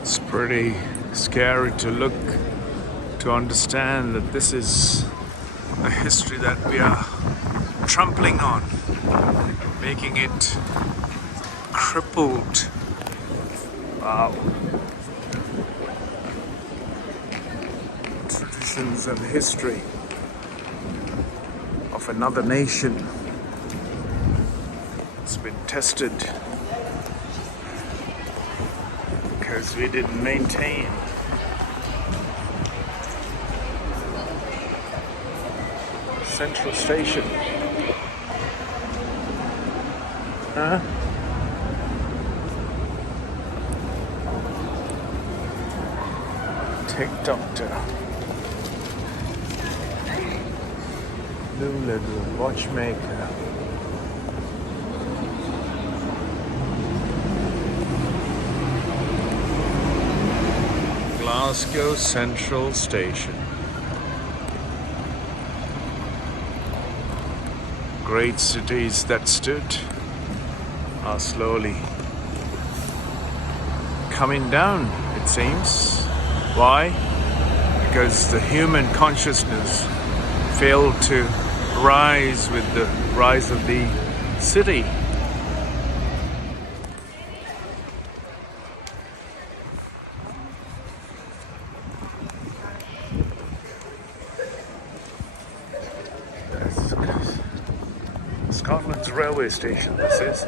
It's pretty scary to look, to understand that this is a history that we are trampling on, making it crippled. Wow. Traditions and history of another nation. It's been tested because we didn't maintain Central Station. Huh? Take Doctor. Lula, watchmaker. Glasgow Central Station. Great cities that stood are slowly coming down, it seems. Why? Because the human consciousness failed to rise with the rise of the city. That's Scotland's railway station, this is.